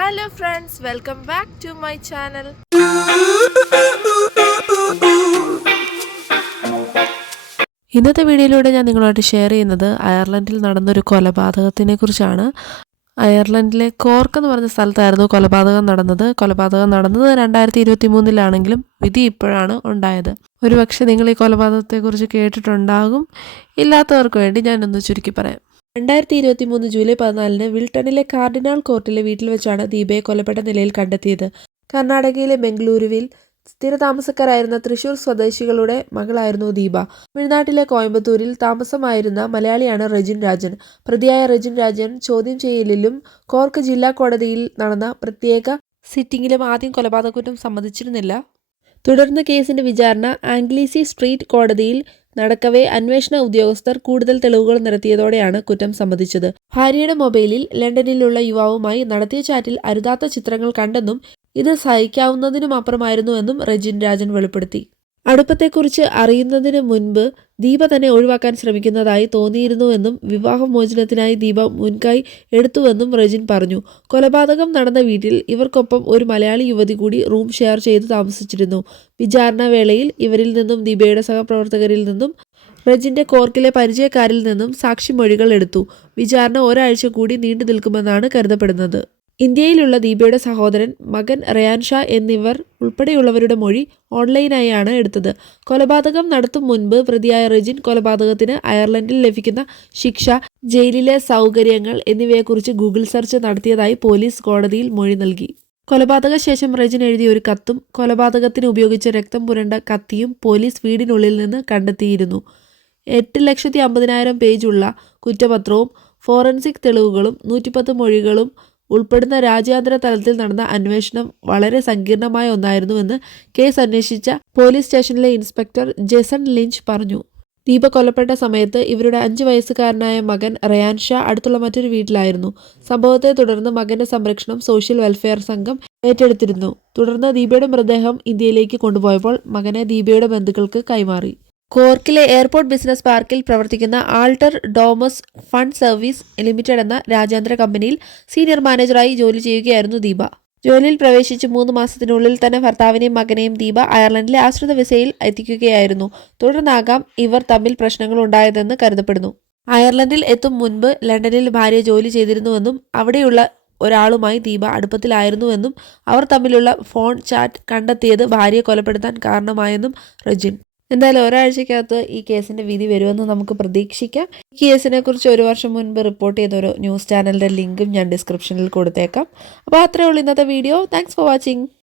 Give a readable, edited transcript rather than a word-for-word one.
Hello friends, welcome back to my channel. ഇന്നത്തെ വീഡിയോയിലൂടെ ഞാൻ നിങ്ങളുമായിട്ട് ഷെയർ ചെയ്യുന്നത് അയർലൻഡിൽ നടന്നൊരു കൊലപാതകത്തിനെ കുറിച്ചാണ്. അയർലൻഡിലെ കോർക്ക് എന്ന് പറഞ്ഞ സ്ഥലത്തായിരുന്നു കൊലപാതകം നടന്നത്. കൊലപാതകം നടന്നത് 2023 വിധി ഇപ്പോഴാണ് ഉണ്ടായത്. ഒരുപക്ഷെ നിങ്ങൾ ഈ കൊലപാതകത്തെക്കുറിച്ച് കേട്ടിട്ടുണ്ടാകും. ഇല്ലാത്തവർക്ക് വേണ്ടി ഞാനൊന്ന് ചുരുക്കി പറയാം. 2023 ജൂലൈ 14 വിൽട്ടണിലെ കാർഡിനാൾ കോർട്ടിലെ വീട്ടിൽ വെച്ചാണ് ദീപയെ കൊലപ്പെട്ട നിലയിൽ കണ്ടെത്തിയത്. കർണാടകയിലെ ബംഗളൂരുവിൽ സ്ഥിരതാമസക്കാരായിരുന്ന തൃശൂർ സ്വദേശികളുടെ മകളായിരുന്നു ദീപ. തമിഴ്നാട്ടിലെ കോയമ്പത്തൂരിൽ താമസമായിരുന്ന മലയാളിയാണ് റെജിൻ രാജൻ. പ്രതിയായ റെജിൻ രാജൻ ചോദ്യം ചെയ്യലിലും കോർക്ക് ജില്ലാ കോടതിയിൽ നടന്ന പ്രത്യേക സിറ്റിംഗിലും ആദ്യം കൊലപാതകക്കുറ്റം സമ്മതിച്ചിരുന്നില്ല. തുടർന്ന് കേസിന്റെ വിചാരണ ആംഗ്ലീസി സ്ട്രീറ്റ് കോടതിയിൽ നടക്കവേ അന്വേഷണ ഉദ്യോഗസ്ഥർ കൂടുതൽ തെളിവുകൾ നിരത്തിയതോടെയാണ് കുറ്റം സമ്മതിച്ചത്. ഭാര്യയുടെ മൊബൈലിൽ ലണ്ടനിലുള്ള യുവാവുമായി നടത്തിയ ചാറ്റിൽ അരുതാത്ത ചിത്രങ്ങൾ കണ്ടെന്നും ഇത് സഹിക്കാവുന്നതിനുമപ്പുറമായിരുന്നുവെന്നും റെജിൻ രാജൻ വെളിപ്പെടുത്തി. അടുപ്പത്തെക്കുറിച്ച് അറിയുന്നതിന് മുൻപ് ദീപ തന്നെ ഒഴിവാക്കാൻ ശ്രമിക്കുന്നതായി തോന്നിയിരുന്നുവെന്നും വിവാഹമോചനത്തിനായി ദീപ മുൻകൈ എടുത്തുവെന്നും റെജിൻ പറഞ്ഞു. കൊലപാതകം നടന്ന വീട്ടിൽ ഇവർക്കൊപ്പം ഒരു മലയാളി യുവതി കൂടി റൂം ഷെയർ ചെയ്ത് താമസിച്ചിരുന്നു. വിചാരണ വേളയിൽ ഇവരിൽ നിന്നും ദീപയുടെ സഹപ്രവർത്തകരിൽ നിന്നും റെജിന്റെ കോർക്കിലെ പരിചയക്കാരിൽ നിന്നും സാക്ഷിമൊഴികൾ എടുത്തു. വിചാരണ ഒരാഴ്ച കൂടി നീണ്ടു നിൽക്കുമെന്നാണ് കരുതപ്പെടുന്നത്. ഇന്ത്യയിലുള്ള ദീപയുടെ സഹോദരൻ, മകൻ റയാൻ ഷാ എന്നിവർ ഉൾപ്പെടെയുള്ളവരുടെ മൊഴി ഓൺലൈനായാണ് എടുത്തത്. കൊലപാതകം നടത്തും മുൻപ് പ്രതിയായ റെജിൻ കൊലപാതകത്തിന് അയർലൻഡിൽ ലഭിക്കുന്ന ശിക്ഷ, ജയിലിലെ സൗകര്യങ്ങൾ എന്നിവയെക്കുറിച്ച് ഗൂഗിൾ സെർച്ച് നടത്തിയതായി പോലീസ് കോടതിയിൽ മൊഴി നൽകി. കൊലപാതക ശേഷം റെജിൻ എഴുതിയ ഒരു കത്തും കൊലപാതകത്തിന് ഉപയോഗിച്ച രക്തം പുരണ്ട കത്തിയും പോലീസ് വീടിനുള്ളിൽ നിന്ന് കണ്ടെത്തിയിരുന്നു. 8,50,000 പേജുള്ള കുറ്റപത്രവും ഫോറൻസിക് തെളിവുകളും 110 മൊഴികളും ഉൾപ്പെടുന്ന രാജ്യാന്തര തലത്തിൽ നടന്ന അന്വേഷണം വളരെ സങ്കീർണമായ ഒന്നായിരുന്നുവെന്ന് കേസ് അന്വേഷിച്ച പോലീസ് സ്റ്റേഷനിലെ ഇൻസ്പെക്ടർ ജെസൺ ലിഞ്ച് പറഞ്ഞു. ദീപ കൊല്ലപ്പെട്ട സമയത്ത് ഇവരുടെ 5 വയസ്സുകാരനായ മകൻ റയാൻ ഷാ അടുത്തുള്ള മറ്റൊരു വീട്ടിലായിരുന്നു. സംഭവത്തെ തുടർന്ന് മകന്റെ സംരക്ഷണം സോഷ്യൽ വെൽഫെയർ സംഘം ഏറ്റെടുത്തിരുന്നു. തുടർന്ന് ദീപയുടെ മൃതദേഹം ഇന്ത്യയിലേക്ക് കൊണ്ടുപോയപ്പോൾ മകനെ ദീപയുടെ ബന്ധുക്കൾക്ക് കൈമാറി. കോർക്കിലെ എയർപോർട്ട് ബിസിനസ് പാർക്കിൽ പ്രവർത്തിക്കുന്ന alter Domus fund service limited എന്ന രാജ്യാന്തര കമ്പനിയിൽ സീനിയർ മാനേജറായി ജോലി ചെയ്യുകയായിരുന്നു ദീപ. ജോലിയിൽ പ്രവേശിച്ച് 3 മാസത്തിനുള്ളിൽ തന്നെ ഭർത്താവിനെയും മകനെയും ദീപ അയർലൻഡിലെ ആശ്രിത വിസയിൽ എത്തിക്കുകയായിരുന്നു. തുടർന്നാകാം ഇവർ തമ്മിൽ പ്രശ്നങ്ങൾ ഉണ്ടായതെന്ന് കരുതപ്പെടുന്നു. അയർലൻഡിൽ എത്തും മുൻപ് ലണ്ടനിൽ ഭാര്യ ജോലി ചെയ്തിരുന്നുവെന്നും അവിടെയുള്ള ഒരാളുമായി ദീപ അടുപ്പത്തിലായിരുന്നുവെന്നും അവർ തമ്മിലുള്ള ഫോൺ ചാറ്റ് കണ്ടെത്തിയത് ഭാര്യയെ കൊലപ്പെടുത്താൻ കാരണമായെന്നും റെജിൻ. എന്തായാലും ഒരാഴ്ചക്കകത്ത് ഈ കേസിൻ്റെ വിധി വരുമെന്ന് നമുക്ക് പ്രതീക്ഷിക്കാം. ഈ കേസിനെ കുറിച്ച് 1 വർഷം മുൻപ് റിപ്പോർട്ട് ചെയ്ത ഒരു ന്യൂസ് ചാനലിൻ്റെ ലിങ്കും ഞാൻ ഡിസ്ക്രിപ്ഷനിൽ കൊടുത്തേക്കാം. അപ്പോൾ അത്രയേ ഉള്ളൂ ഇന്നത്തെ വീഡിയോ. Thanks for watching.